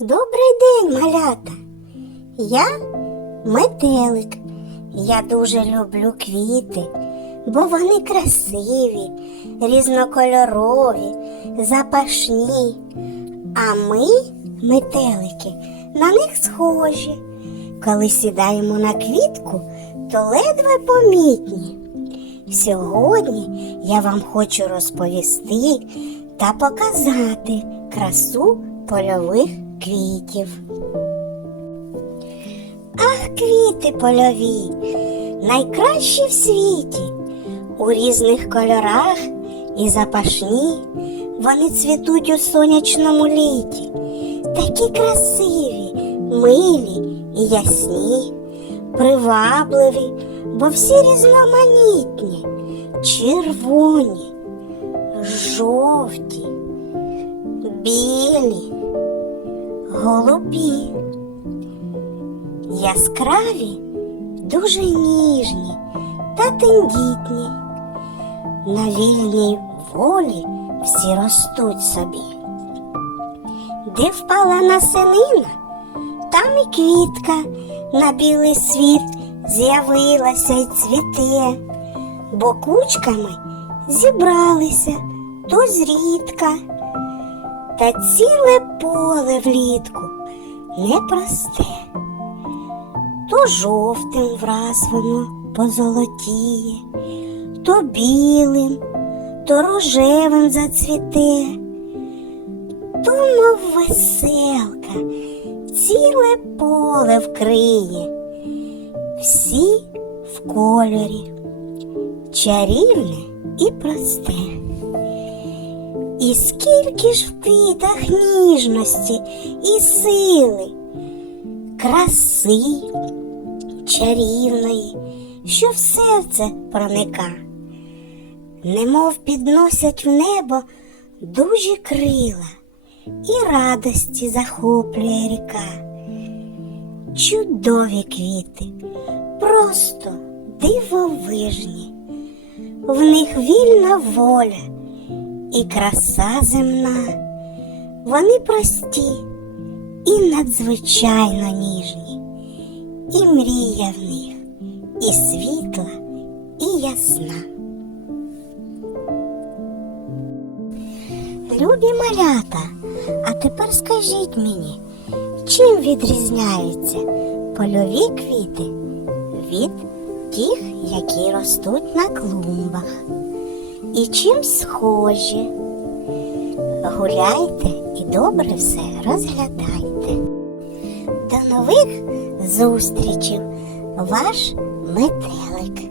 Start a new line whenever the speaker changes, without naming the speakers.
Добрий день, малята. Я метелик. Я дуже люблю квіти, бо вони красиві, різнокольорові, запашні. А ми, метелики, на них схожі. Коли сідаємо на квітку, то ледве помітні. Сьогодні я вам хочу розповісти та показати красу польових квітів. Ах, квіти польові, найкращі в світі, у різних кольорах і запашні, вони цвітуть у сонячному літі, такі красиві, милі і ясні, привабливі, бо всі різноманітні, червоні, жовті, білі, голубі яскраві, дуже ніжні та тендітні. На вільній волі всі ростуть собі. Де впала насенина, там і квітка на білий світ з'явилася й цвіте, бо кучками зібралися то зрідка, та ціле поле влітку непросте то жовтим враз воно позолотіє, то білим, то рожевим зацвіте, то, мов веселка, ціле поле вкриє, всі в кольорі, чарівне і просте. І скільки ж в квітах ніжності і сили, краси, чарівної, що в серце проника, немов підносять в небо дужі крила, і радості захоплює ріка. Чудові квіти, просто дивовижні, в них вільна воля і краса земна, вони прості і надзвичайно ніжні, і мрія в них, і світла, і ясна. Любі малята, а тепер скажіть мені, чим відрізняються польові квіти від тих, які ростуть на клумбах, і чим схожі? Гуляйте і добре все розглядайте. До нових зустрічей, ваш метелик.